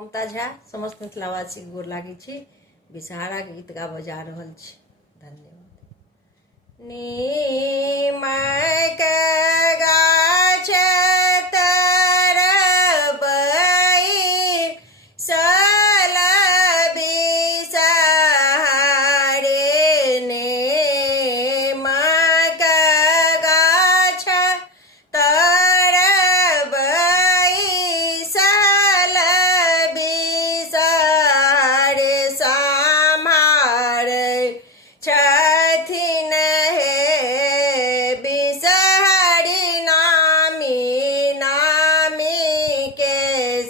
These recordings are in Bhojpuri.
ममता झा समस्त मिथिलावासी गोर लागी छी। विषहारा गीत गाबऽ जा रहल छी। धन्यवाद। नीमक गाछ तरबई सल बिषहारे, नीमक गाछ तरबई सल बिषहारे, सम्हारै छथिन हे बिषहारी नामी नामी के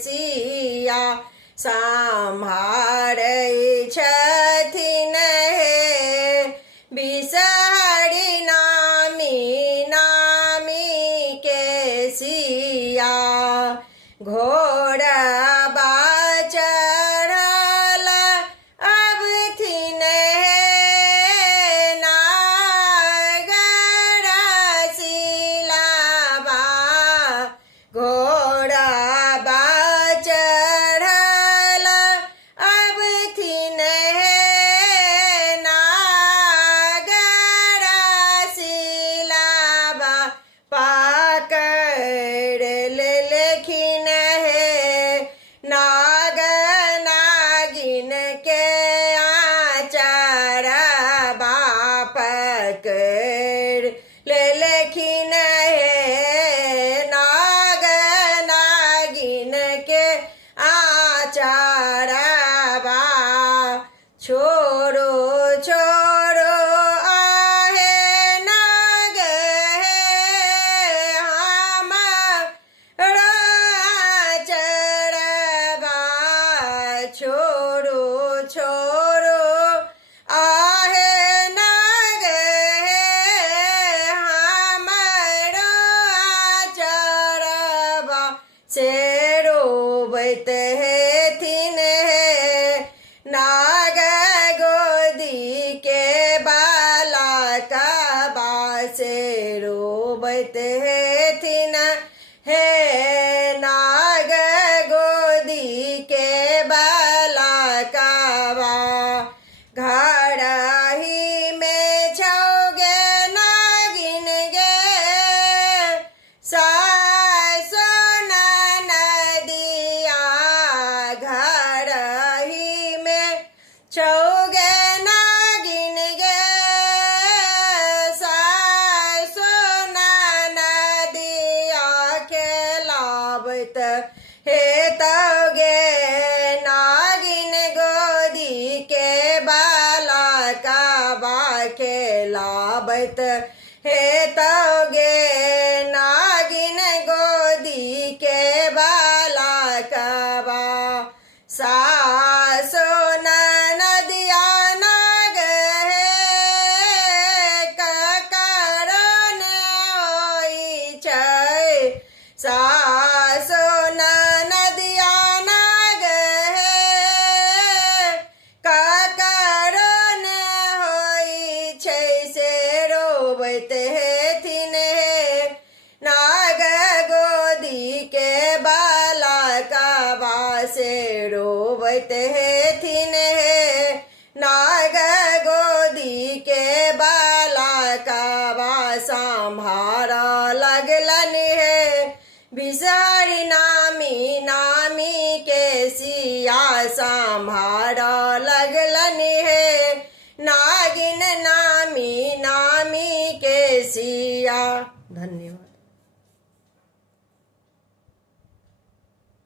सिया, सम्हारै छथिन हे बिषहारी नामी नामी के सिया। घोड़बा चढ़ल अबथिन हे नागर सिलावा, घोड़बा चढ़ल अबथिन हे नागर सिलावा, पकड़ लेलखिन हे नाग नागिन के आचरबा, पकड़ लेलखिन हे नाग नागिन के आचरबा। छोड़ो छोड़ो आहे नाग हे हमरो आचरबा, छोड़ो छोड़ो आहे नाग हे हमरो आचरबा। से रोबैत हेथिन हे नाग गोदी के बालकबा, से रोबैत हेथिन हे नाग गोदी के बालकबा। घरही में छौगे नागिन गे सासो ननदिया, घरही में छौगे नागिन गे सासो ननदिया, खेलाबैत हेतौगे नागिन गोदी के बालकबा, खेलाबैत हेतौगे नागिन गोदी के बालकबा। सासो ननदिया नाग हे ककरो ने होइ छै, सासो ननदिया नाग हे ककरो ने होइ छै। से रोबैत हेथिन हे नाग गोदी के बालकबा, से रोबैत हेथिन हे नाग गोदी के बालकबा। सम्हारा लगलन हे बिषहारी नामी नामी के सिया, सम्हारा